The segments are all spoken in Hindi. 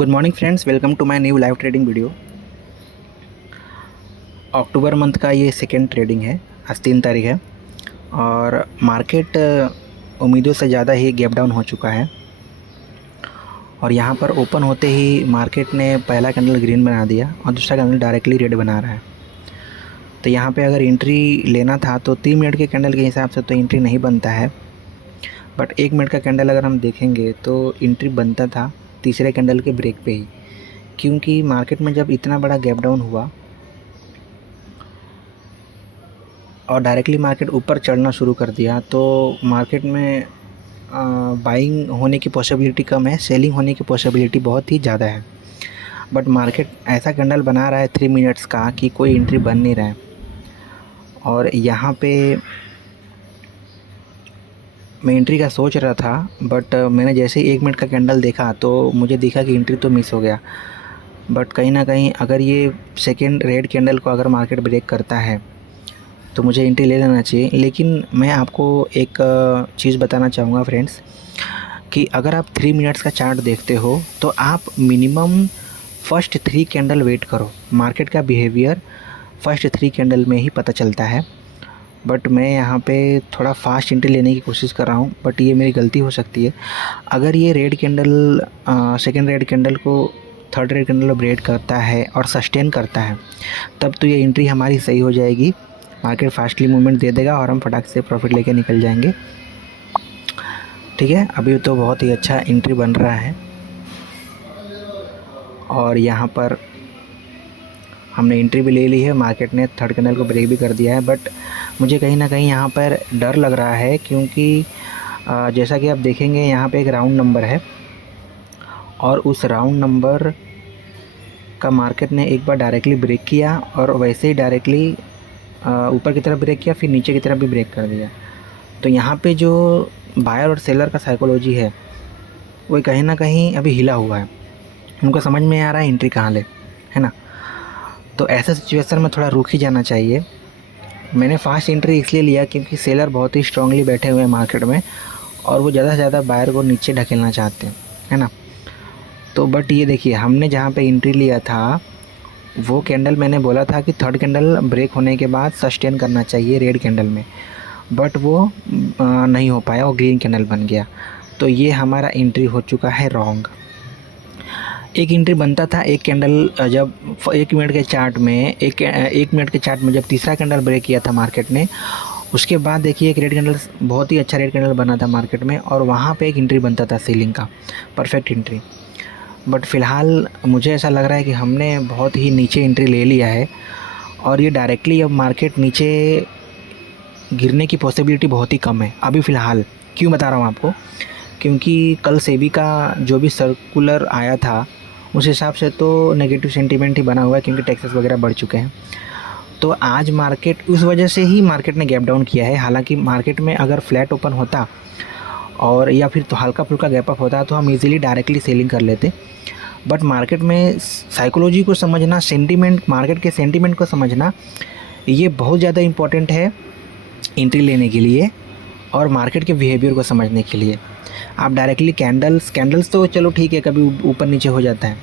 Good morning friends, welcome to my new live trading video. October month का ये सेकेंड ट्रेडिंग है। आज 3 तारीख है और मार्केट उम्मीदों से ज़्यादा ही गैप डाउन हो चुका है। और यहाँ पर ओपन होते ही मार्केट ने पहला कैंडल ग्रीन बना दिया और दूसरा कैंडल डायरेक्टली रेड बना रहा है। तो यहाँ पे अगर एंट्री लेना था तो 3 मिनट के कैंडल के हिसाब से तो एंट्री नहीं बनता है, बट 1 मिनट का कैंडल अगर हम देखेंगे तो एंट्री बनता था तीसरे कैंडल के ब्रेक पे ही, क्योंकि मार्केट में जब इतना बड़ा गैप डाउन हुआ और डायरेक्टली मार्केट ऊपर चढ़ना शुरू कर दिया तो मार्केट में बाइंग होने की पॉसिबिलिटी कम है, सेलिंग होने की पॉसिबिलिटी बहुत ही ज़्यादा है। बट मार्केट ऐसा कैंडल बना रहा है 3 मिनट्स का कि कोई एंट्री बन नहीं रहा है। और यहाँ पे मैं एंट्री का सोच रहा था, बट मैंने जैसे ही 1 मिनट का कैंडल देखा तो मुझे दिखा कि एंट्री तो मिस हो गया। बट कहीं ना कहीं अगर ये सेकेंड रेड कैंडल को अगर मार्केट ब्रेक करता है तो मुझे एंट्री ले लेना चाहिए। लेकिन मैं आपको एक चीज़ बताना चाहूँगा फ्रेंड्स, कि अगर आप 3 मिनट्स का चार्ट देखते हो तो आप मिनिमम फर्स्ट 3 कैंडल वेट करो। मार्केट का बिहेवियर फर्स्ट 3 कैंडल में ही पता चलता है। बट मैं यहाँ पे थोड़ा फास्ट एंट्री लेने की कोशिश कर रहा हूँ, बट ये मेरी गलती हो सकती है। अगर ये red candle second red candle को थर्ड रेड कैंडल ब्रेक करता है और सस्टेन करता है, तब तो ये एंट्री हमारी सही हो जाएगी। मार्केट फास्टली मूवमेंट दे देगा और हम फटाक से प्रॉफिट लेके निकल जाएंगे। ठीक है, अभी तो बहुत ही अच्छा एंट्री बन रहा है और यहाँ पर हमने एंट्री भी ले ली है। मार्केट ने थर्ड कैंडल को ब्रेक भी कर दिया है, बट मुझे कहीं ना कहीं यहाँ पर डर लग रहा है, क्योंकि जैसा कि आप देखेंगे यहाँ पे एक राउंड नंबर है और उस राउंड नंबर का मार्केट ने एक बार डायरेक्टली ब्रेक किया और वैसे ही डायरेक्टली ऊपर की तरफ ब्रेक किया, फिर नीचे की तरफ भी ब्रेक कर दिया। तो यहाँ पे जो बायर और सेलर का साइकोलॉजी है वो कहीं ना कहीं अभी हिला हुआ है। उनको समझ में आ रहा है एंट्री कहाँ ले, है ना। तो ऐसा सिचुएशन में थोड़ा रुक ही जाना चाहिए। मैंने फास्ट एंट्री इसलिए लिया क्योंकि सेलर बहुत ही स्ट्रांगली बैठे हुए हैं मार्केट में और वो ज़्यादा से ज़्यादा बायर को नीचे ढकेलना चाहते हैं, है ना। तो बट ये देखिए, हमने जहाँ पे एंट्री लिया था वो कैंडल मैंने बोला था कि थर्ड कैंडल ब्रेक होने के बाद सस्टेन करना चाहिए रेड कैंडल में, बट वो नहीं हो पाया, वो ग्रीन कैंडल बन गया। तो ये हमारा एंट्री हो चुका है रॉन्ग। एक एंट्री बनता था एक कैंडल जब 1 मिनट के चार्ट में एक मिनट के चार्ट में जब तीसरा कैंडल ब्रेक किया था मार्केट ने, उसके बाद देखिए एक रेड कैंडल, बहुत ही अच्छा रेड कैंडल बना था मार्केट में और वहाँ पे एक एंट्री बनता था सीलिंग का, परफेक्ट एंट्री। बट फ़िलहाल मुझे ऐसा लग रहा है कि हमने बहुत ही नीचे एंट्री ले लिया है और ये डायरेक्टली अब मार्केट नीचे गिरने की पॉसिबिलिटी बहुत ही कम है अभी फ़िलहाल। क्यों बता रहा हूँ आपको, क्योंकि कल सेबी का जो भी सर्कुलर आया था उस हिसाब से तो नेगेटिव सेंटीमेंट ही बना हुआ है, क्योंकि टैक्सेस वगैरह बढ़ चुके हैं। तो आज मार्केट उस वजह से ही मार्केट ने गैप डाउन किया है। हालांकि मार्केट में अगर फ्लैट ओपन होता और या फिर तो हल्का फुल्का गैप अप होता तो हम इजीली डायरेक्टली सेलिंग कर लेते। बट मार्केट में साइकोलॉजी को समझना, सेंटीमेंट, मार्केट के सेंटीमेंट को समझना, ये बहुत ज़्यादा इम्पॉर्टेंट है एंट्री लेने के लिए और मार्केट के बिहेवियर को समझने के लिए। आप डायरेक्टली कैंडल्स तो चलो ठीक है, कभी ऊपर नीचे हो जाता है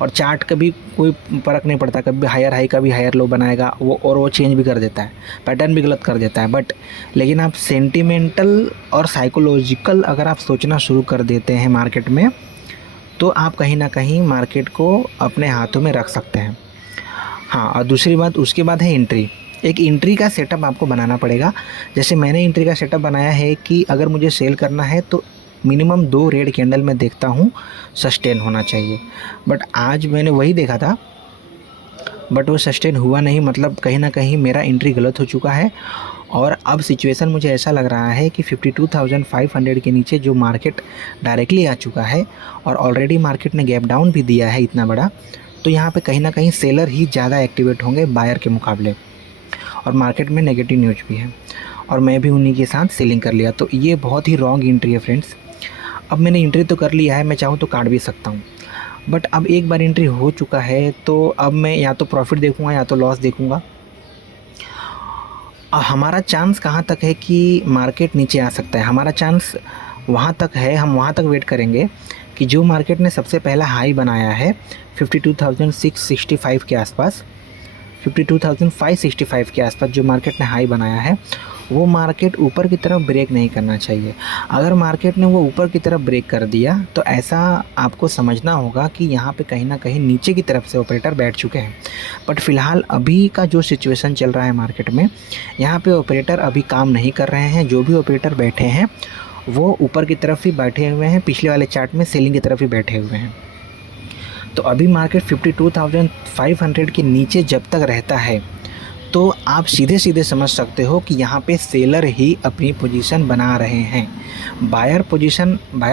और चार्ट कभी कोई फ़र्क नहीं पड़ता, कभी हायर हाई कभी हायर लो बनाएगा वो, और वो चेंज भी कर देता है, पैटर्न भी गलत कर देता है। बट लेकिन आप सेंटिमेंटल और साइकोलॉजिकल अगर आप सोचना शुरू कर देते हैं मार्केट में, तो आप कहीं ना कहीं मार्केट को अपने हाथों में रख सकते हैं। हाँ, और दूसरी बात उसके बाद है एंट्री। एक एंट्री का सेटअप आपको बनाना पड़ेगा। जैसे मैंने एंट्री का सेटअप बनाया है कि अगर मुझे सेल करना है तो मिनिमम 2 रेड कैंडल में देखता हूँ सस्टेन होना चाहिए। बट आज मैंने वही देखा था, बट वो सस्टेन हुआ नहीं, मतलब कहीं ना कहीं मेरा एंट्री गलत हो चुका है। और अब सिचुएशन मुझे ऐसा लग रहा है कि 52,500 के नीचे जो मार्केट डायरेक्टली आ चुका है और ऑलरेडी मार्केट ने गैप डाउन भी दिया है इतना बड़ा, तो यहाँ पे कहीं ना कहीं सेलर ही ज़्यादा एक्टिवेट होंगे बायर के मुकाबले और मार्केट में नेगेटिव न्यूज़ भी है और मैं भी उन्हीं के साथ सेलिंग कर लिया। तो ये बहुत ही रॉन्ग एंट्री है फ्रेंड्स। अब मैंने एंट्री तो कर लिया है, मैं चाहूँ तो काट भी सकता हूँ, बट अब एक बार एंट्री हो चुका है तो अब मैं या तो प्रॉफिट देखूँगा या तो लॉस देखूँगा। हमारा चांस कहाँ तक है कि मार्केट नीचे आ सकता है, हमारा चांस वहाँ तक है, हम वहाँ तक वेट करेंगे कि कि जो मार्केट ने सबसे पहला हाई बनाया है 52,665 के आसपास, 52,565 के आसपास जो मार्केट ने हाई बनाया है, वो मार्केट ऊपर की तरफ ब्रेक नहीं करना चाहिए। अगर मार्केट ने वो ऊपर की तरफ ब्रेक कर दिया तो ऐसा आपको समझना होगा कि यहाँ पे कहीं ना कहीं नीचे की तरफ से ऑपरेटर बैठ चुके हैं। बट फ़िलहाल अभी का जो सिचुएशन चल रहा है मार्केट में, यहाँ पे ऑपरेटर अभी काम नहीं कर रहे हैं। जो भी ऑपरेटर बैठे हैं वो ऊपर की तरफ ही बैठे हुए हैं, पिछले वाले चार्ट में सेलिंग की तरफ ही बैठे हुए हैं। तो अभी मार्केट 52,500 के नीचे जब तक रहता है तो आप सीधे सीधे समझ सकते हो कि यहाँ पे सेलर ही अपनी पोजीशन बना रहे हैं। बायर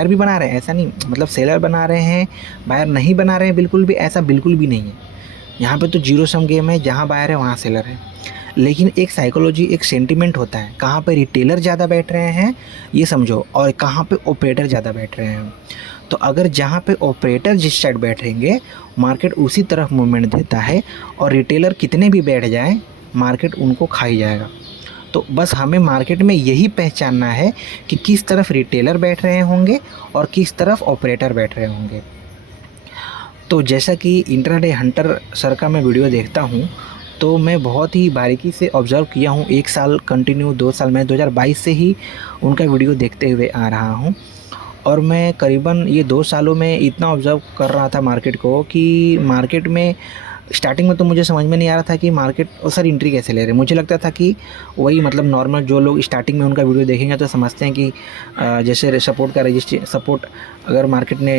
भी बना रहे हैं, ऐसा नहीं, मतलब सेलर बना रहे हैं, बायर नहीं बना रहे हैं बिल्कुल भी, ऐसा बिल्कुल भी नहीं है। यहाँ पे तो जीरो सम गेम है, जहाँ बायर है वहाँ सेलर है। लेकिन एक साइकोलॉजी, एक सेंटिमेंट होता है, कहाँ पे रिटेलर ज़्यादा बैठ रहे हैं ये समझो, और कहाँ पे ऑपरेटर ज़्यादा बैठ रहे हैं। तो अगर जहाँ पे ऑपरेटर जिस साइड बैठेंगे मार्केट उसी तरफ मूवमेंट देता है, और रिटेलर कितने भी बैठ जाएं मार्केट उनको खा ही जाएगा। तो बस हमें मार्केट में यही पहचानना है कि किस तरफ रिटेलर बैठ रहे होंगे और किस तरफ ऑपरेटर बैठ रहे होंगे। तो जैसा कि इंट्राडे हंटर सर का मैं वीडियो देखता हूँ तो मैं बहुत ही बारीकी से ऑब्ज़र्व किया हूँ। 1 साल कंटिन्यू, 2 साल, मैं 2022 से ही उनका वीडियो देखते हुए आ रहा हूँ, और मैं करीबन ये 2 सालों में इतना ऑब्ज़र्व कर रहा था मार्केट को कि मार्केट में स्टार्टिंग में तो मुझे समझ में नहीं आ रहा था कि मार्केट सर एंट्री कैसे ले रहे हैं। मुझे लगता था कि वही, मतलब नॉर्मल जो लोग स्टार्टिंग में उनका वीडियो देखेंगे तो समझते हैं कि जैसे सपोर्ट अगर मार्केट ने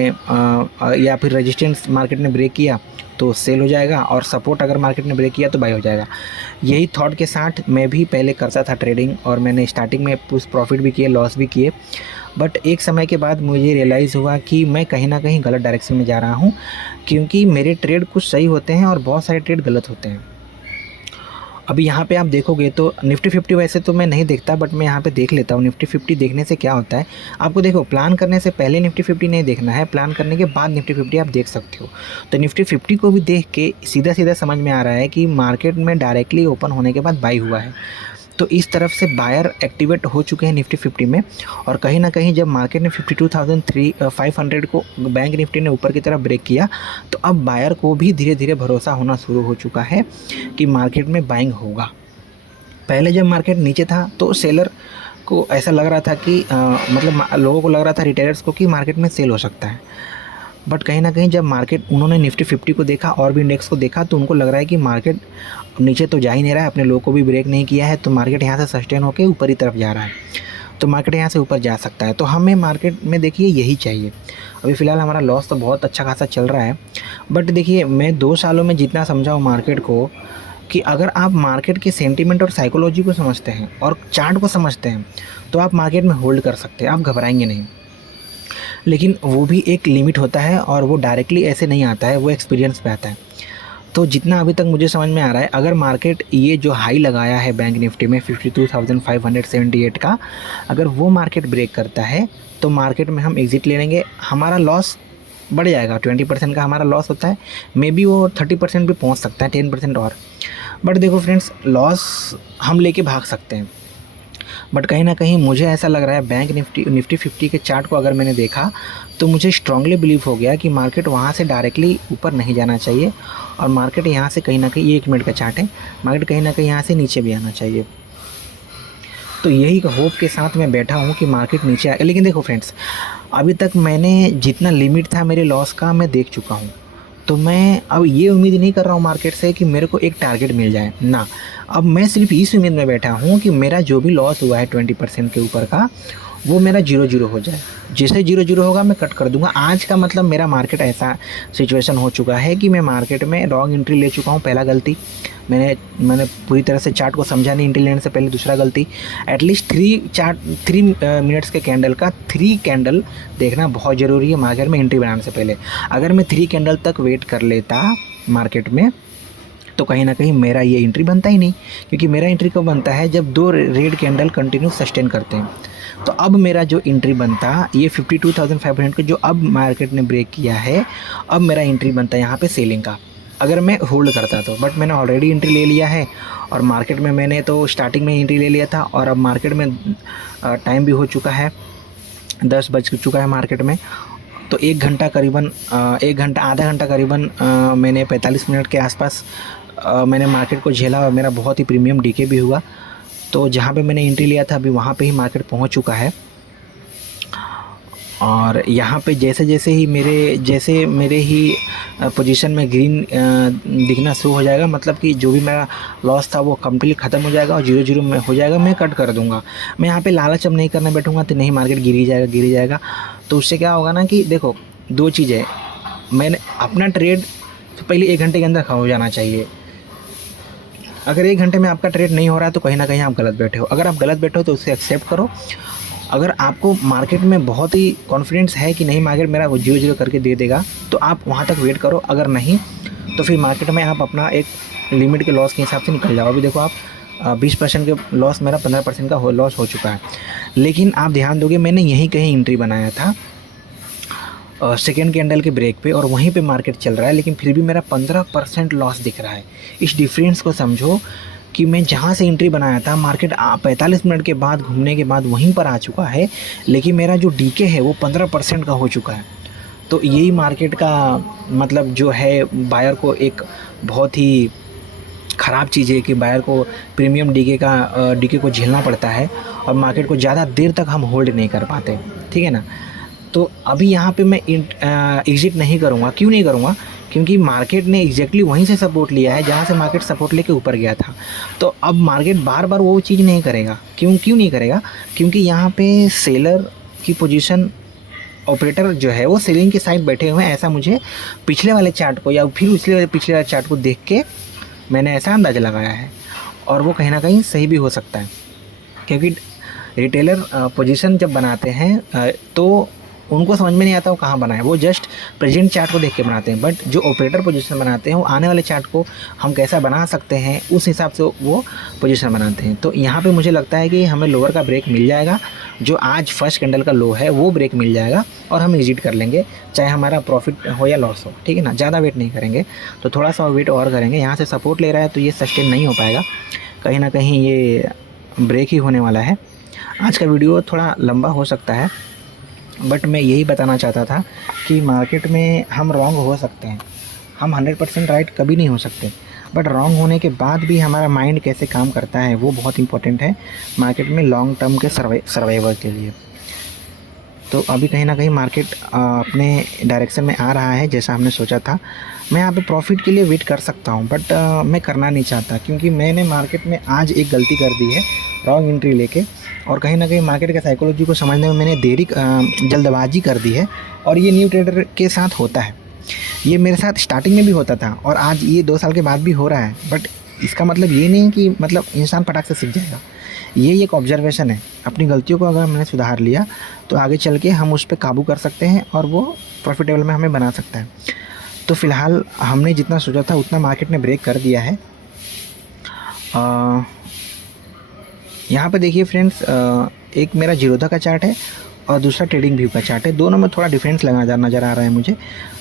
या फिर रेजिस्टेंस मार्केट ने ब्रेक किया तो सेल हो जाएगा, और सपोर्ट अगर मार्केट ने ब्रेक किया तो बाय हो जाएगा। यही थॉट के साथ मैं भी पहले करता था ट्रेडिंग, और मैंने स्टार्टिंग में कुछ प्रॉफिट भी किए, लॉस भी किए। बट एक समय के बाद मुझे रियलाइज़ हुआ कि मैं कहीं ना कहीं गलत डायरेक्शन में जा रहा हूँ, क्योंकि मेरे ट्रेड कुछ सही होते हैं और बहुत सारे ट्रेड गलत होते हैं। अभी यहाँ पे आप देखोगे तो निफ्टी 50 वैसे तो मैं नहीं देखता, बट मैं यहाँ पे देख लेता हूँ। निफ्टी 50 देखने से क्या होता है, आपको देखो, प्लान करने से पहले निफ्टी 50 नहीं देखना है, प्लान करने के बाद निफ्टी 50 आप देख सकते हो। तो निफ्टी 50 को भी देख के सीधा सीधा समझ में आ रहा है कि मार्केट में डायरेक्टली ओपन होने के बाद बाई हुआ है। तो इस तरफ से बायर एक्टिवेट हो चुके हैं निफ्टी 50 में, और कहीं ना कहीं जब मार्केट ने 52,500 को बैंक निफ्टी ने ऊपर की तरफ ब्रेक किया तो अब बायर को भी धीरे धीरे भरोसा होना शुरू हो चुका है कि मार्केट में बाइंग होगा। पहले जब मार्केट नीचे था तो सेलर को ऐसा लग रहा था कि मतलब लोगों को लग रहा था, रिटेलर्स को, कि मार्केट में सेल हो सकता है। बट कहीं ना कहीं जब मार्केट उन्होंने निफ्टी 50 को देखा और भी इंडेक्स को देखा तो उनको लग रहा है कि मार्केट नीचे तो जा ही नहीं रहा है, अपने लो को भी ब्रेक नहीं किया है, तो मार्केट यहाँ से सस्टेन होकर ऊपर ही तरफ जा रहा है, तो मार्केट यहाँ से ऊपर जा सकता है। तो हमें मार्केट में देखिए यही चाहिए। अभी फ़िलहाल हमारा लॉस तो बहुत अच्छा खासा चल रहा है, बट देखिए मैं 2 सालों में जितना समझा हूँ मार्केट को, कि अगर आप मार्केट के सेंटीमेंट और साइकोलॉजी को समझते हैं और चार्ट को समझते हैं तो आप मार्केट में होल्ड कर सकते हैं, आप घबराएंगे नहीं। लेकिन वो भी एक लिमिट होता है, और वो डायरेक्टली ऐसे नहीं आता है, वो एक्सपीरियंस पे आता है। तो जितना अभी तक मुझे समझ में आ रहा है, अगर मार्केट ये जो हाई लगाया है बैंक निफ्टी में 52,578 का, अगर वो मार्केट ब्रेक करता है तो मार्केट में हम एग्ज़िट ले लेंगे। हमारा लॉस बढ़ जाएगा, 20% का हमारा लॉस होता है, मे बी वो 30% भी पहुंच सकता है, 10% और। बट देखो फ्रेंड्स, लॉस हम लेके भाग सकते हैं, बट कहीं ना कहीं मुझे ऐसा लग रहा है बैंक निफ्टी 50 के चार्ट को अगर मैंने देखा तो मुझे स्ट्रांगली बिलीव हो गया कि मार्केट वहाँ से डायरेक्टली ऊपर नहीं जाना चाहिए, और मार्केट यहाँ से कहीं ना कहीं, 1 मिनट का चार्ट है, मार्केट कहीं ना कहीं यहाँ से नीचे भी आना चाहिए। तो यही होप के साथ मैं बैठा हूँ कि मार्केट नीचे आए। लेकिन देखो फ्रेंड्स, अभी तक मैंने जितना लिमिट था मेरे लॉस का मैं देख चुका हूँ, तो मैं अब ये उम्मीद नहीं कर रहा हूँ मार्केट से कि मेरे को एक टारगेट मिल जाए ना। अब मैं सिर्फ इस उम्मीद में बैठा हूँ कि मेरा जो भी लॉस हुआ है 20% के ऊपर का, वो मेरा 0-0 हो जाए। जैसे 0-0 होगा मैं कट कर दूंगा। आज का मतलब मेरा मार्केट ऐसा सिचुएशन हो चुका है कि मैं मार्केट में रॉन्ग एंट्री ले चुका हूँ। पहला गलती मैंने पूरी तरह से चार्ट को समझा नहीं एंट्री लेने से पहले। दूसरा गलती, एटलीस्ट 3 मिनट्स के कैंडल का 3 कैंडल देखना बहुत ज़रूरी है मार्केट में एंट्री बनाने से पहले। अगर मैं 3 कैंडल तक वेट कर लेता मार्केट में तो कहीं ना कहीं मेरा ये एंट्री बनता ही नहीं, क्योंकि मेरा एंट्री कब बनता है जब 2 रेड कैंडल कंटिन्यू सस्टेन करते हैं। तो अब मेरा जो एंट्री बनता ये 52,500 का जो अब मार्केट ने ब्रेक किया है, अब मेरा एंट्री बनता है यहाँ पे सेलिंग का, अगर मैं होल्ड करता तो। बट मैंने ऑलरेडी एंट्री ले लिया है, और मार्केट में मैंने तो स्टार्टिंग में एंट्री ले लिया था, और अब मार्केट में टाइम भी हो चुका है, 10 बज चुका है मार्केट में, तो 1 घंटा करीबन 1 घंटा आधा घंटा करीबन मैंने 45 मिनट के आसपास मैंने मार्केट को झेला और मेरा बहुत ही प्रीमियम डीके भी हुआ। तो जहाँ पे मैंने एंट्री लिया था अभी वहाँ पे ही मार्केट पहुँच चुका है। और यहाँ पे जैसे ही मेरे ही पोजीशन में ग्रीन दिखना शुरू हो जाएगा, मतलब कि जो भी मेरा लॉस था वो कंप्लीट ख़त्म हो जाएगा और 0-0 में हो जाएगा, मैं कट कर दूँगा। मैं यहाँ पे लालच अब नहीं करने बैठूँगा तो नहीं, मार्केट गिर ही जाएगा। तो उससे क्या होगा ना कि देखो 2 चीज़ें, मैंने अपना ट्रेड तो पहले 1 घंटे के अंदर हो जाना चाहिए। अगर 1 घंटे में आपका ट्रेड नहीं हो रहा है तो कहीं ना कहीं आप गलत बैठे हो। अगर आप गलत बैठे हो तो उसे एक्सेप्ट करो। अगर आपको मार्केट में बहुत ही कॉन्फिडेंस है कि नहीं मार्केट मेरा 0-0 करके दे देगा तो आप वहाँ तक वेट करो। अगर नहीं तो फिर मार्केट में आप अपना एक लिमिट के लॉस के हिसाब से निकल जाओ। अभी देखो आप 20% के लॉस, मेरा 15% का लॉस हो चुका है। लेकिन आप ध्यान दोगे मैंने यहीं कहीं एंट्री बनाया था सेकेंड कैंडल के ब्रेक पे और वहीं पे मार्केट चल रहा है, लेकिन फिर भी मेरा 15% लॉस दिख रहा है। इस डिफरेंस को समझो कि मैं जहाँ से एंट्री बनाया था मार्केट 45 मिनट के बाद घूमने के बाद वहीं पर आ चुका है, लेकिन मेरा जो डीके है वो 15% का हो चुका है। तो यही मार्केट का मतलब जो है, बायर को एक बहुत ही ख़राब चीज़ है कि बायर को प्रीमियम डीके को झेलना पड़ता है और मार्केट को ज़्यादा देर तक हम होल्ड नहीं कर पाते, ठीक है ना। तो अभी यहाँ पे मैं एग्जिट नहीं करूँगा। क्यों नहीं करूँगा? क्योंकि मार्केट ने एग्जैक्टली वहीं से सपोर्ट लिया है जहाँ से मार्केट सपोर्ट लेके ऊपर गया था। तो अब मार्केट बार बार वो चीज़ नहीं करेगा। क्यों नहीं करेगा? क्योंकि यहाँ पे सेलर की पोजीशन, ऑपरेटर जो है वो सेलिंग की साइड बैठे हुए हैं। ऐसा मुझे पिछले वाले चार्ट को या फिर पिछले वाले चार्ट को देख के मैंने ऐसा अंदाज़ा लगाया है, और वो कहीं ना कहीं सही भी हो सकता है। क्योंकि रिटेलर पोजीशन जब बनाते हैं तो उनको समझ में नहीं आता वो कहाँ बनाए, वो जस्ट प्रेजेंट चार्ट को देख के बनाते हैं। बट जो ऑपरेटर पोजीशन बनाते हैं वो आने वाले चार्ट को हम कैसा बना सकते हैं उस हिसाब से वो पोजीशन बनाते हैं। तो यहाँ पे मुझे लगता है कि हमें लोअर का ब्रेक मिल जाएगा, जो आज फर्स्ट कैंडल का लो है वो ब्रेक मिल जाएगा और हम एग्जिट कर लेंगे, चाहे हमारा प्रॉफिट हो या लॉस हो, ठीक है ना। ज़्यादा वेट नहीं करेंगे, तो थोड़ा सा वेट और करेंगे। यहाँ से सपोर्ट ले रहा है तो ये सस्टेन नहीं हो पाएगा, कहीं ना कहीं ये ब्रेक ही होने वाला है। आज का वीडियो थोड़ा लंबा हो सकता है, बट मैं यही बताना चाहता था कि मार्केट में हम रॉन्ग हो सकते हैं, हम 100% राइट कभी नहीं हो सकते, बट रॉन्ग होने के बाद भी हमारा माइंड कैसे काम करता है वो बहुत इंपॉर्टेंट है मार्केट में लॉन्ग टर्म के सर्वाइवल के लिए। तो अभी कहीं ना कहीं मार्केट अपने डायरेक्शन में आ रहा है जैसा हमने सोचा था। मैं यहाँ पे प्रॉफिट के लिए वेट कर सकता हूँ, बट मैं करना नहीं चाहता, क्योंकि मैंने मार्केट में आज एक गलती कर दी है रॉन्ग एंट्री लेके, और कहीं ना कहीं मार्केट के साइकोलॉजी को समझने में मैंने जल्दबाजी कर दी है। और ये न्यू ट्रेडर के साथ होता है, ये मेरे साथ स्टार्टिंग में भी होता था और आज ये 2 साल के बाद भी हो रहा है। बट इसका मतलब ये नहीं कि मतलब इंसान फटाक से सीख जाएगा। ये एक ऑब्जर्वेशन है। अपनी गलतियों को अगर मैंने सुधार लिया तो आगे चल के हम उस पर काबू कर सकते हैं और वो प्रॉफिटेबल में हमें बना सकता है। तो फ़िलहाल हमने जितना सोचा था उतना मार्केट ने ब्रेक कर दिया है। यहाँ पे देखिए फ्रेंड्स, एक मेरा जीरोधा का चार्ट है और दूसरा ट्रेडिंग व्यू का चार्ट है। दोनों में थोड़ा डिफरेंस नज़र आ रहा है मुझे।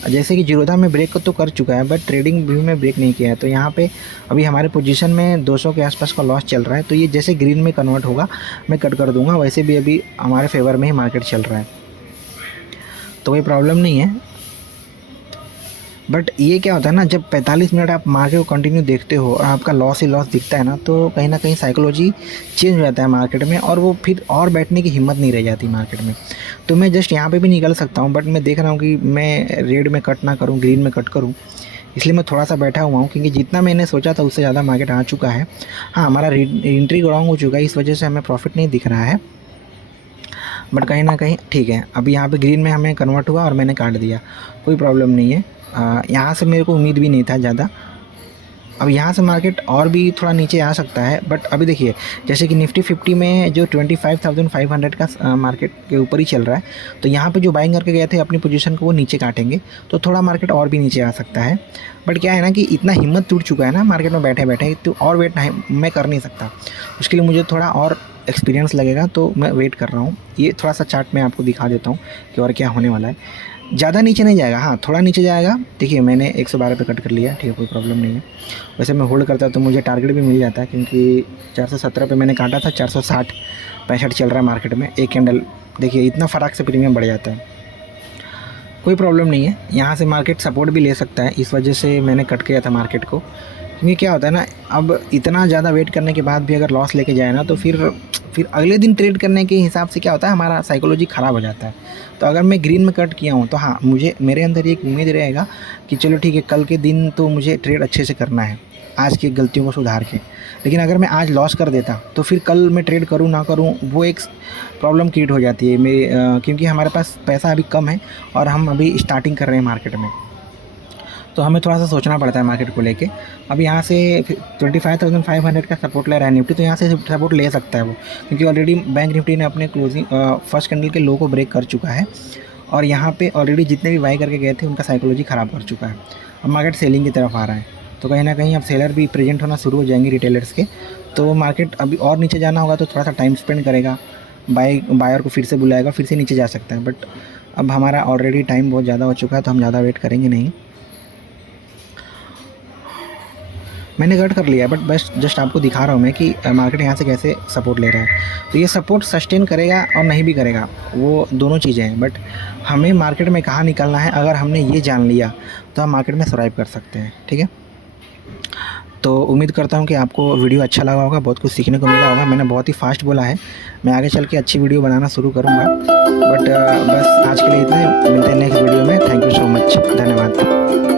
जैसे कि जीरोधा में ब्रेक तो कर चुका है, बट ट्रेडिंग व्यू में ब्रेक नहीं किया है। तो यहाँ पे अभी हमारे पोजीशन में 200 के आसपास का लॉस चल रहा है। तो ये जैसे ग्रीन में कन्वर्ट होगा मैं कट कर दूँगा। वैसे भी अभी हमारे फेवर में ही मार्केट चल रहा है, तो कोई प्रॉब्लम नहीं है। बट ये क्या होता है ना, जब 45 मिनट आप मार्केट को कंटिन्यू देखते हो और आपका लॉस ही लॉस दिखता है ना, तो कहीं ना कहीं साइकोलॉजी चेंज हो जाता है मार्केट में, और वो फिर और बैठने की हिम्मत नहीं रह जाती मार्केट में। तो मैं जस्ट यहाँ पे भी निकल सकता हूँ, बट मैं देख रहा हूँ कि मैं रेड में कट ना करूँ, ग्रीन में कट करूँ, इसलिए मैं थोड़ा सा बैठा हुआ हूँ। क्योंकि जितना मैंने सोचा था उससे ज़्यादा मार्केट आ चुका है। हाँ, हमारा एंट्री रॉन्ग हो चुका है, इस वजह से हमें प्रॉफिट नहीं दिख रहा है, बट कहीं ना कहीं ठीक है। अभी यहाँ पे ग्रीन में हमें कन्वर्ट हुआ और मैंने काट दिया, कोई प्रॉब्लम नहीं है। यहाँ से मेरे को उम्मीद भी नहीं था ज़्यादा। अब यहाँ से मार्केट और भी थोड़ा नीचे आ सकता है, बट अभी देखिए जैसे कि निफ्टी 50 में जो 25,500 का मार्केट के ऊपर ही चल रहा है, तो यहाँ पे जो बाइंग करके गए थे अपनी पोजीशन को वो नीचे काटेंगे, तो थोड़ा मार्केट और भी नीचे आ सकता है। बट क्या है ना कि इतना हिम्मत टूट चुका है ना मार्केट में बैठे बैठे, तो और वेट नहीं मैं कर नहीं सकता। उसके लिए मुझे थोड़ा और एक्सपीरियंस लगेगा, तो मैं वेट कर रहा हूँ। ये थोड़ा सा चार्ट मैं आपको दिखा देता हूँ कि और क्या होने वाला है। ज़्यादा नीचे नहीं जाएगा, हाँ थोड़ा नीचे जाएगा। देखिए मैंने 112 पे कट कर लिया, ठीक है, कोई प्रॉब्लम नहीं है। वैसे मैं होल्ड करता तो मुझे टारगेट भी मिल जाता है, क्योंकि 417 पे मैंने काटा था, 460-65 चल रहा है मार्केट में। एक कैंडल देखिए इतना फ़र्क से प्रीमियम बढ़ जाता है। कोई प्रॉब्लम नहीं है, यहाँ से मार्केट सपोर्ट भी ले सकता है। इस वजह से मैंने कट किया था मार्केट को, क्योंकि क्या होता है ना, अब इतना ज़्यादा वेट करने के बाद भी अगर लॉस लेके जाए ना, तो फिर अगले दिन ट्रेड करने के हिसाब से क्या होता है, हमारा साइकोलॉजी ख़राब हो जाता है। तो अगर मैं ग्रीन में कट किया हूँ तो हाँ, मुझे मेरे अंदर एक उम्मीद रहेगा कि चलो ठीक है, कल के दिन तो मुझे ट्रेड अच्छे से करना है, आज की गलतियों को सुधार के। लेकिन अगर मैं आज लॉस कर देता तो फिर कल मैं ट्रेड करूँ ना करूँ, वो एक प्रॉब्लम क्रिएट हो जाती है क्योंकि हमारे पास पैसा अभी कम है और हम अभी स्टार्टिंग कर रहे हैं मार्केट में, तो हमें थोड़ा सा सोचना पड़ता है मार्केट को लेके। अब यहाँ से 25,500 का सपोर्ट ले रहा है निफ्टी, तो यहाँ से सपोर्ट ले सकता है वो, क्योंकि ऑलरेडी बैंक निफ्टी ने अपने क्लोजिंग फर्स्ट कैंडल के लो को ब्रेक कर चुका है, और यहाँ पे ऑलरेडी जितने भी बाई करके गए थे उनका साइकोलॉजी ख़राब कर चुका है। अब मार्केट सेलिंग की तरफ आ रहा है, तो कहीं ना कहीं अब सेलर भी प्रेजेंट होना शुरू हो जाएंगे रिटेलर्स के, तो मार्केट अभी और नीचे जाना होगा तो थोड़ा सा टाइम स्पेंड करेगा, बायर को फिर से बुलाएगा, फिर से नीचे जा सकता है। बट अब हमारा ऑलरेडी टाइम बहुत ज़्यादा हो चुका है, तो हम ज़्यादा वेट करेंगे नहीं। मैंने कट कर लिया है, बट बस जस्ट आपको दिखा रहा हूँ मैं कि मार्केट यहाँ से कैसे सपोर्ट ले रहा है। तो ये सपोर्ट सस्टेन करेगा और नहीं भी करेगा, वो दोनों चीज़ें हैं। बट हमें मार्केट में कहाँ निकलना है, अगर हमने ये जान लिया तो हम मार्केट में सर्वाइव कर सकते हैं। ठीक है, तो उम्मीद करता हूँ कि आपको वीडियो अच्छा लगा होगा, बहुत कुछ सीखने को मिला होगा। मैंने बहुत ही फास्ट बोला है, मैं आगे चल के अच्छी वीडियो बनाना शुरू करूँगा। बट बस आज के लिए इतना ही, मिलते हैं नेक्स्ट वीडियो में। थैंक यू सो मच, धन्यवाद।